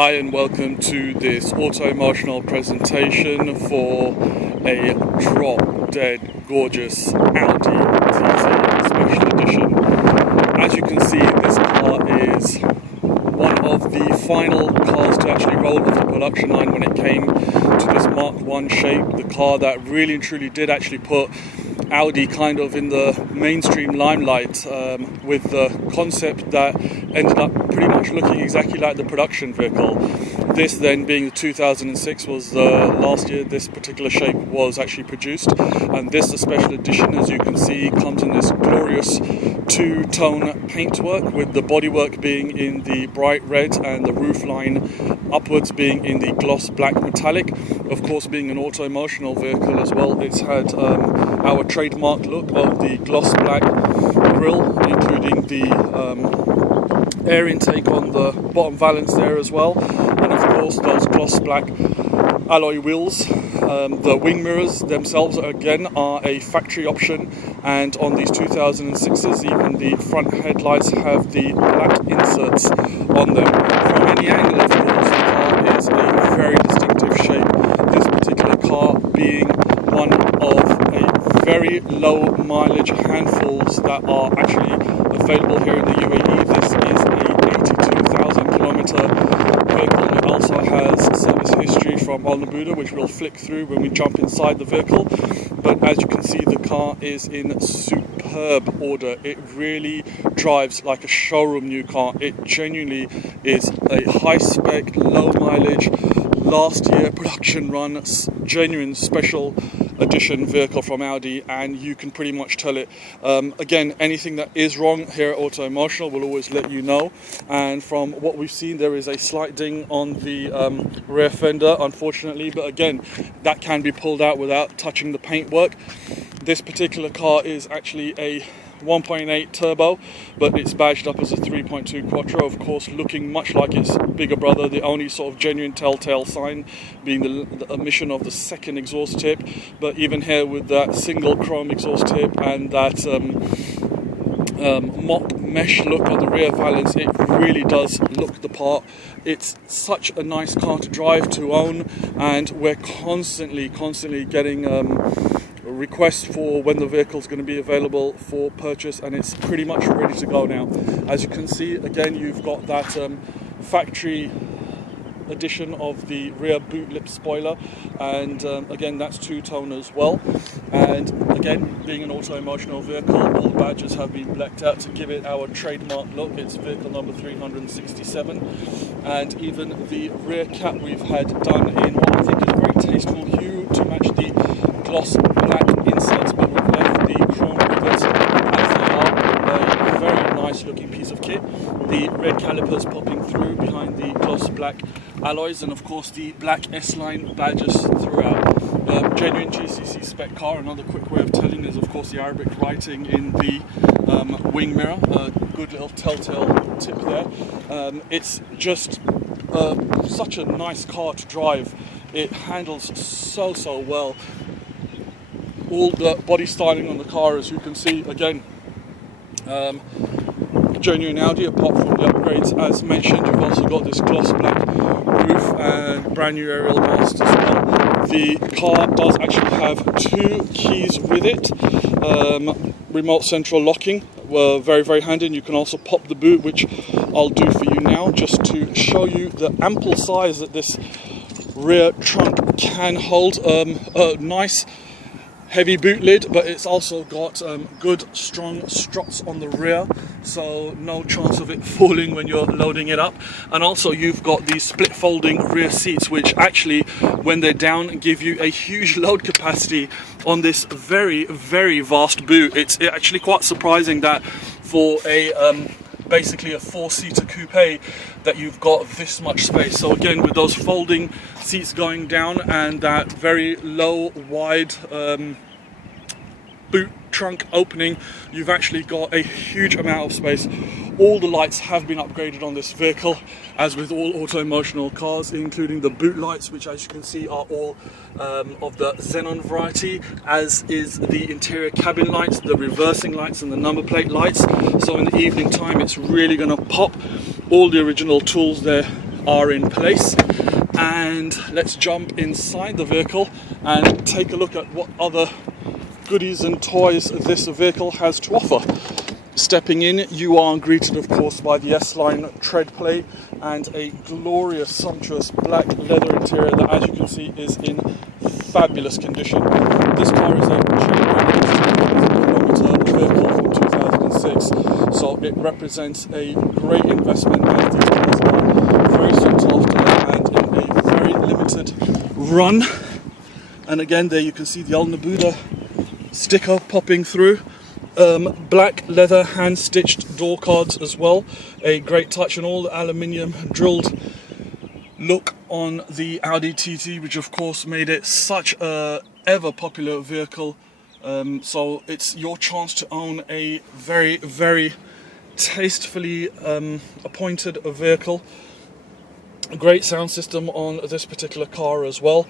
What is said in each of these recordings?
Hi and welcome to this auto-emotional presentation for a drop-dead gorgeous Audi TT Special Edition. As you can see, this car is one of the final cars to actually roll off the production line when it came to this Mk1 shape, the car that really and truly did actually put Audi kind of in the mainstream limelight with the concept that ended up pretty much looking exactly like the production vehicle. This then being the 2006 was the last year this particular shape was actually produced, and this, the special edition, as you can see, comes in this glorious two-tone paintwork, with the bodywork being in the bright red and the roofline upwards being in the gloss black metallic. Of course, being an auto-emotional vehicle as well, it's had our trademark look of the gloss black grille, including the air intake on the bottom valance there as well, and of course those gloss black alloy wheels. The wing mirrors themselves again are a factory option, and on these 2006s even the front headlights have the black inserts on them. From any angle, of course, the car is a very distinctive shape, this particular car being one of a very low mileage handfuls that are actually available here in the UAE. This is a 82,000 kilometer vehicle. It also has service history from Al Nabuda, which we'll flick through when we jump inside the vehicle. But as you can see, the car is in superb order. It really drives like a showroom new car. It genuinely is a high spec, low mileage, last year production run, genuine special edition vehicle from Audi, and you can pretty much tell it. Again, anything that is wrong here at Auto Emotional will always let you know, and from what we've seen, there is a slight ding on the rear fender, unfortunately, but again, that can be pulled out without touching the paintwork. This particular car is actually a 1.8 turbo, but it's badged up as a 3.2 quattro, of course looking much like its bigger brother, the only sort of genuine telltale sign being the omission of the second exhaust tip. But even here, with that single chrome exhaust tip and that mock mesh look on the rear valance, it really does look the part. It's such a nice car to drive, to own, and we're constantly getting requests for when the vehicle is going to be available for purchase, and it's pretty much ready to go now. As you can see, again, you've got that factory edition of the rear boot lip spoiler, and again, that's two-tone as well. And again, being an auto-emotional vehicle, all the badges have been blacked out to give it our trademark look. It's vehicle number 367, and even the rear cap we've had done in what I think is a very tasteful hue to match the gloss black inserts, but we've left the chrome rivets as they are. A very nice looking piece of kit. The red calipers popping through behind the gloss black alloys, and of course the black S-line badges throughout. Genuine GCC spec car. Another quick way of telling is of course the Arabic writing in the wing mirror. A good little telltale tip there. It's just such a nice car to drive. It handles so well. All the body styling on the car, as you can see, again, genuine Audi. Apart from the upgrades, as mentioned, you've also got this gloss black roof and brand new aerial mast as well. The car does actually have two keys with it, remote central locking, very handy, and you can also pop the boot, which I'll do for you now, just to show you the ample size that this rear trunk can hold. A nice heavy boot lid, but it's also got good strong struts on the rear, so no chance of it falling when you're loading it up. And also you've got these split folding rear seats, which actually, when they're down, give you a huge load capacity on this very vast boot. It's actually quite surprising that for a basically a four-seater coupe that you've got this much space. So again, with those folding seats going down and that very low wide boot trunk opening, you've actually got a huge amount of space. All the lights have been upgraded on this vehicle, as with all auto-emotional cars, including the boot lights, which as you can see are all of the xenon variety, as is the interior cabin lights, the reversing lights and the number plate lights. So in the evening time it's really going to pop. All the original tools there are in place. And let's jump inside the vehicle and take a look at what other goodies and toys this vehicle has to offer. Stepping in, you are greeted of course by the S-Line tread plate and a glorious, sumptuous black leather interior that, as you can see, is in fabulous condition. This car is a kilometre vehicle from 2006, so it represents a great investment, as these cars are very sought after and in a very limited run. And again, there you can see the 𝗔𝗨𝗧𝗢𝗢𝗠𝗢𝗡 sticker popping through. Black leather hand stitched door cards as well, a great touch, and all the aluminium drilled look on the Audi TT, which of course made it such a ever popular vehicle. So it's your chance to own a very, very tastefully appointed vehicle. A great sound system on this particular car as well.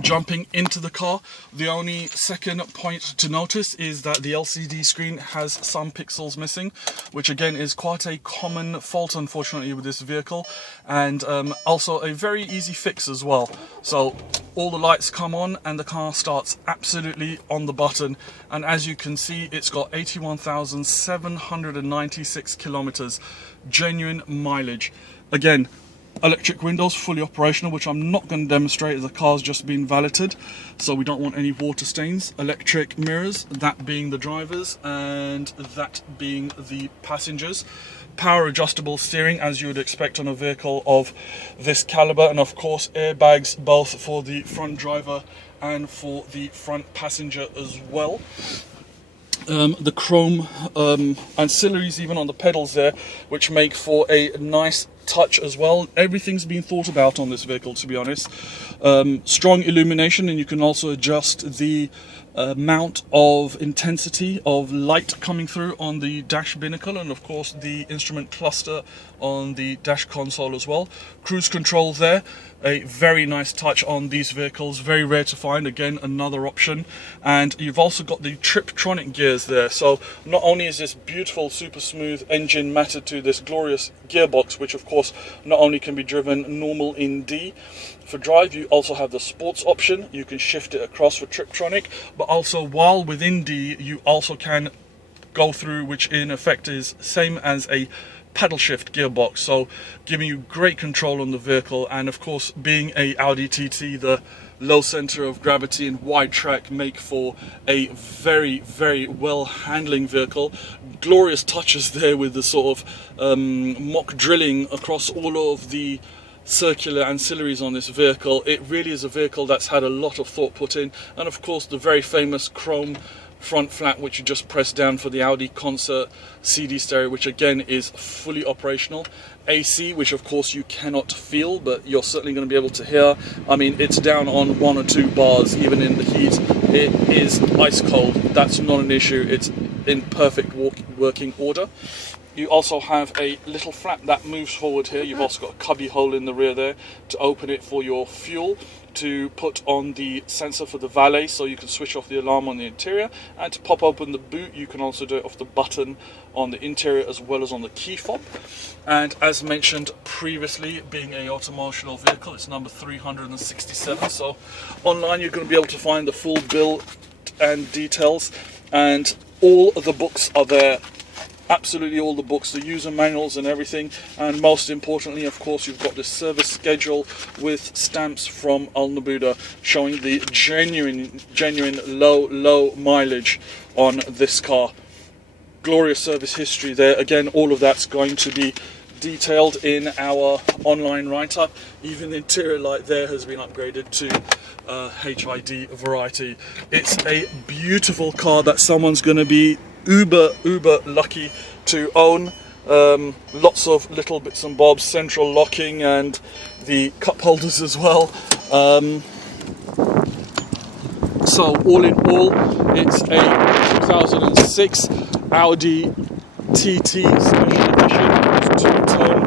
Jumping into the car, the only second point to notice is that the LCD screen has some pixels missing, which again is quite a common fault unfortunately with this vehicle, and also a very easy fix as well. So all the lights come on and the car starts absolutely on the button, and as you can see, it's got 81,796 kilometers, genuine mileage. Again, electric windows, fully operational, which I'm not going to demonstrate as the car's just been valeted, so we don't want any water stains. Electric mirrors, that being the drivers and that being the passengers. Power adjustable steering, as you would expect on a vehicle of this caliber, and of course airbags both for the front driver and for the front passenger as well. The chrome ancillaries even on the pedals there, which make for a nice touch as well. Everything's been thought about on this vehicle, to be honest. Strong illumination, and you can also adjust the amount of intensity of light coming through on the dash binnacle, and of course the instrument cluster on the dash console as well. Cruise control there, a very nice touch on these vehicles, very rare to find, again another option. And you've also got the Triptronic gears there, so not only is this beautiful super smooth engine matted to this glorious gearbox, which of course not only can be driven normal in D for drive, you also have the sports option, you can shift it across for Triptronic, but also while within D you also can go through, which in effect is same as a paddle shift gearbox, so giving you great control on the vehicle. And of course, being a Audi TT, the low center of gravity and wide track make for a very, very well handling vehicle. Glorious touches there with the sort of mock drilling across all of the circular ancillaries on this vehicle. It really is a vehicle that's had a lot of thought put in, and of course the very famous chrome front flap, which you just press down for the Audi concert CD stereo, which again is fully operational. AC, which of course you cannot feel, but you're certainly going to be able to hear. I mean, it's down on 1 or 2 bars, even in the heat. It is ice cold. That's not an issue. It's in perfect working order. You also have a little flap that moves forward here. You've also got a cubby hole in the rear there to open it for your fuel, to put on the sensor for the valet so you can switch off the alarm on the interior, and to pop open the boot you can also do it off the button on the interior as well as on the key fob. And as mentioned previously, being a automotional vehicle, it's number 367, so online you're going to be able to find the full bill and details, and all of the books are there. Absolutely all the books, the user manuals and everything, and most importantly of course you've got the service schedule with stamps from 𝗔𝗨𝗧𝗢𝗢𝗠 showing the genuine low mileage on this car. Glorious service history there. Again, all of that's going to be detailed in our online write-up. Even the interior light there has been upgraded to HID variety. It's a beautiful car that someone's going to be uber lucky to own. Lots of little bits and bobs, central locking and the cup holders as well. So all in all, it's a 2006 Audi TT special edition, two-tone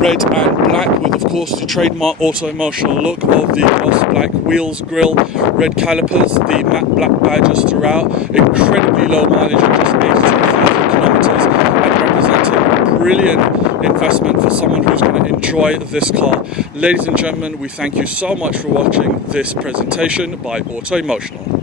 red and black, with of course the trademark auto-emotional look of the gloss black wheels, grille, red calipers, the matte black badges throughout, incredibly low mileage of just 82,000 kilometers, and representing brilliant investment for someone who's going to enjoy this car. Ladies and gentlemen, we thank you so much for watching this presentation by Auto Emotional.